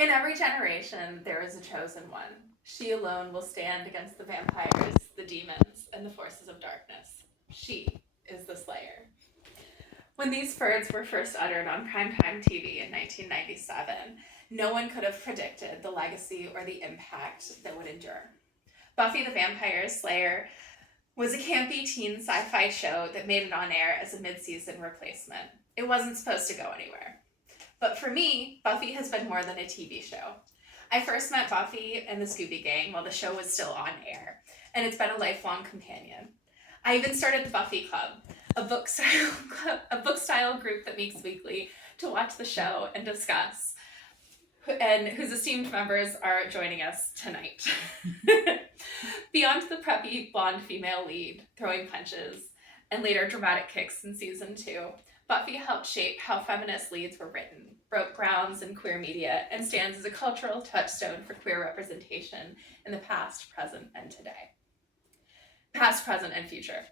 In every generation, there is a chosen one. She alone will stand against the vampires, the demons, and the forces of darkness. She is the Slayer. When these words were first uttered on primetime TV in 1997, no one could have predicted the legacy or the impact that would endure. Buffy the Vampire Slayer was a campy teen sci-fi show that made it on air as a mid-season replacement. It wasn't supposed to go anywhere. But for me, Buffy has been more than a TV show. I first met Buffy and the Scooby Gang while the show was still on air, and it's been a lifelong companion. I even started the Buffy Club, a book style group that meets weekly to watch the show and discuss, and whose esteemed members are joining us tonight. Beyond the preppy blonde female lead throwing punches and later dramatic kicks in season 2, Buffy helped shape how feminist leads were written, broke grounds in queer media, and stands as a cultural touchstone for queer representation in the past, present, and today. Past, present, and future.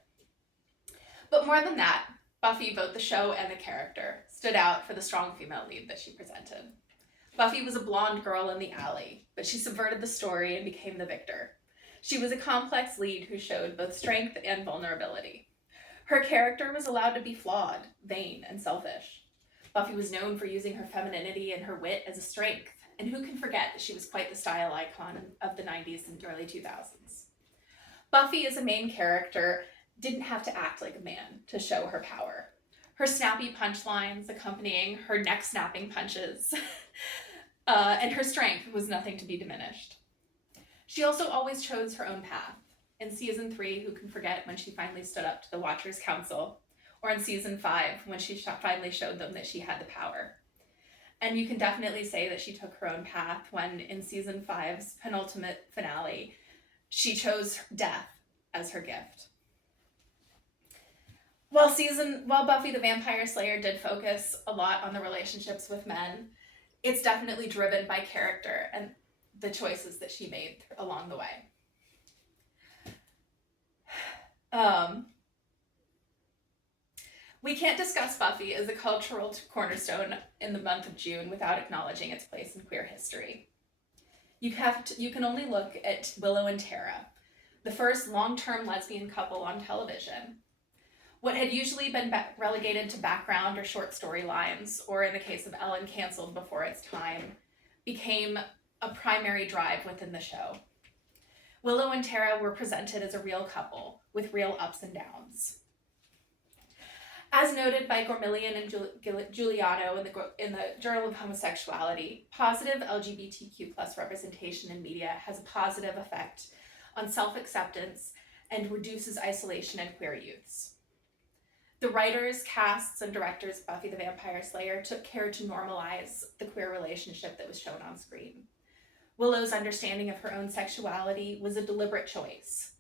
But more than that, Buffy, both the show and the character, stood out for the strong female lead that she presented. Buffy was a blonde girl in the alley, but she subverted the story and became the victor. She was a complex lead who showed both strength and vulnerability. Her character was allowed to be flawed, vain, and selfish. Buffy was known for using her femininity and her wit as a strength, and who can forget that she was quite the style icon of the 90s and early 2000s. Buffy, as a main character, didn't have to act like a man to show her power. Her snappy punchlines accompanying her neck-snapping punches and her strength was nothing to be diminished. She also always chose her own path. In season 3, who can forget when she finally stood up to the Watchers Council, or in season 5, when she finally showed them that she had the power. And you can definitely say that she took her own path when, in season 5's penultimate finale, she chose death as her gift. While Buffy the Vampire Slayer did focus a lot on the relationships with men, it's definitely driven by character and the choices that she made along the way. We can't discuss Buffy as a cultural cornerstone in the month of June without acknowledging its place in queer history. You can only look at Willow and Tara, the first long-term lesbian couple on television. What had usually been relegated to background or short storylines, or in the case of Ellen, canceled before its time, became a primary drive within the show. Willow and Tara were presented as a real couple, with real ups and downs. As noted by Gormillion and Giuliano in the Journal of Homosexuality, positive LGBTQ+ representation in media has a positive effect on self-acceptance and reduces isolation in queer youths. The writers, casts, and directors of Buffy the Vampire Slayer took care to normalize the queer relationship that was shown on screen. Willow's understanding of her own sexuality was a deliberate choice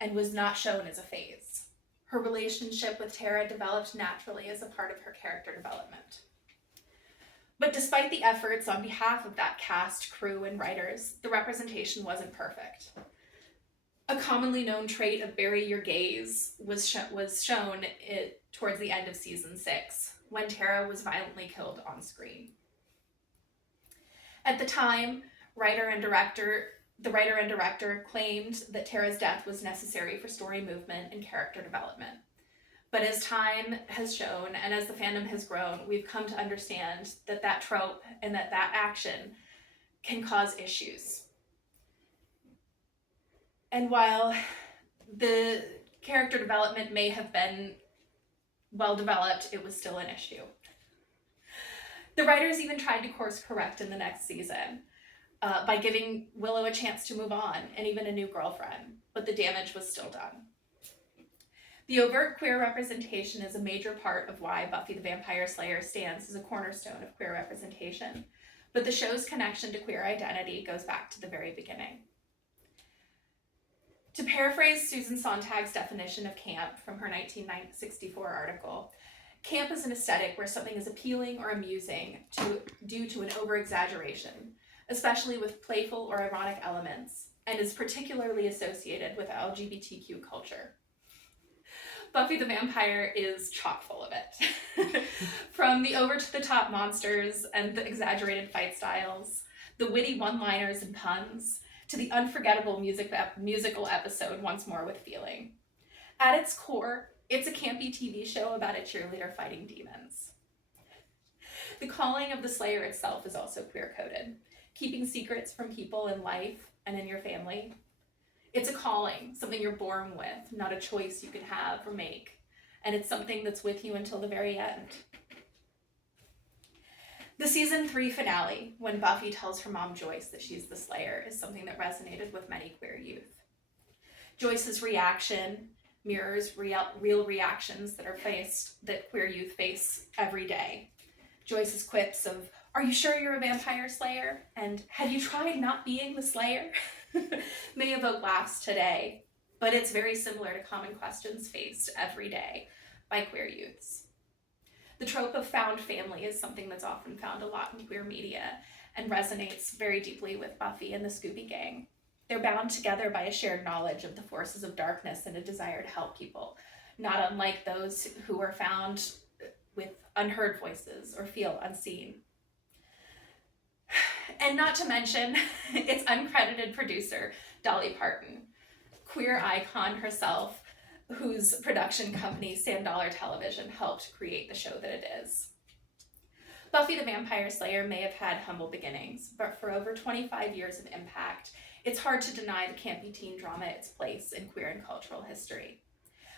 and was not shown as a phase. Her relationship with Tara developed naturally as a part of her character development. But despite the efforts on behalf of that cast, crew, and writers, the representation wasn't perfect. A commonly known trait of bury your gaze was shown towards the end of season 6, when Tara was violently killed on screen. At the time, the writer and director claimed that Tara's death was necessary for story movement and character development. But as time has shown, and as the fandom has grown, we've come to understand that trope and that action can cause issues. And while the character development may have been well developed, it was still an issue. The writers even tried to course correct in the next season by giving Willow a chance to move on and even a new girlfriend, but the damage was still done. The overt queer representation is a major part of why Buffy the Vampire Slayer stands as a cornerstone of queer representation, but the show's connection to queer identity goes back to the very beginning. To paraphrase Susan Sontag's definition of camp from her 1964 article, camp is an aesthetic where something is appealing or amusing due to an over-exaggeration, especially with playful or ironic elements, and is particularly associated with LGBTQ culture. Buffy the Vampire is chock full of it. From the over-to-the-top monsters and the exaggerated fight styles, the witty one-liners and puns, to the unforgettable musical episode Once More with Feeling. At its core, it's a campy TV show about a cheerleader fighting demons. The calling of the Slayer itself is also queer-coded, keeping secrets from people in life and in your family. It's a calling, something you're born with, not a choice you can have or make. And it's something that's with you until the very end. The season 3 finale, when Buffy tells her mom Joyce that she's the Slayer, is something that resonated with many queer youth. Joyce's reaction mirrors real reactions that queer youth face every day. Joyce's quips of, "Are you sure you're a vampire slayer?" and "Have you tried not being the Slayer?" may evoke laughs today, but it's very similar to common questions faced every day by queer youths. The trope of found family is something that's often found a lot in queer media and resonates very deeply with Buffy and the Scooby Gang. They're bound together by a shared knowledge of the forces of darkness and a desire to help people, not unlike those who are found with unheard voices or feel unseen. And not to mention its uncredited producer, Dolly Parton, queer icon herself, whose production company, Sand Dollar Television, helped create the show that it is. Buffy the Vampire Slayer may have had humble beginnings, but for over 25 years of impact, it's hard to deny the campy teen drama its place in queer and cultural history.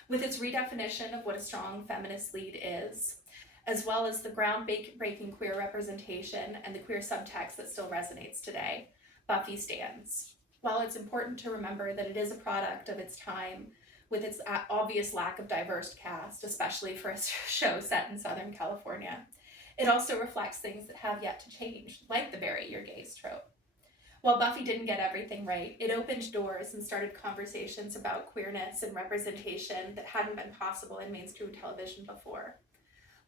With its redefinition of what a strong feminist lead is, as well as the groundbreaking queer representation and the queer subtext that still resonates today, Buffy stands. While it's important to remember that it is a product of its time, with its obvious lack of diverse cast, especially for a show set in Southern California, it also reflects things that have yet to change, like the bury your gays trope. While Buffy didn't get everything right, it opened doors and started conversations about queerness and representation that hadn't been possible in mainstream television before.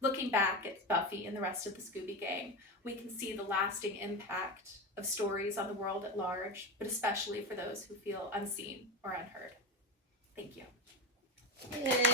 Looking back at Buffy and the rest of the Scooby Gang, we can see the lasting impact of stories on the world at large, but especially for those who feel unseen or unheard. Thank you. Yay.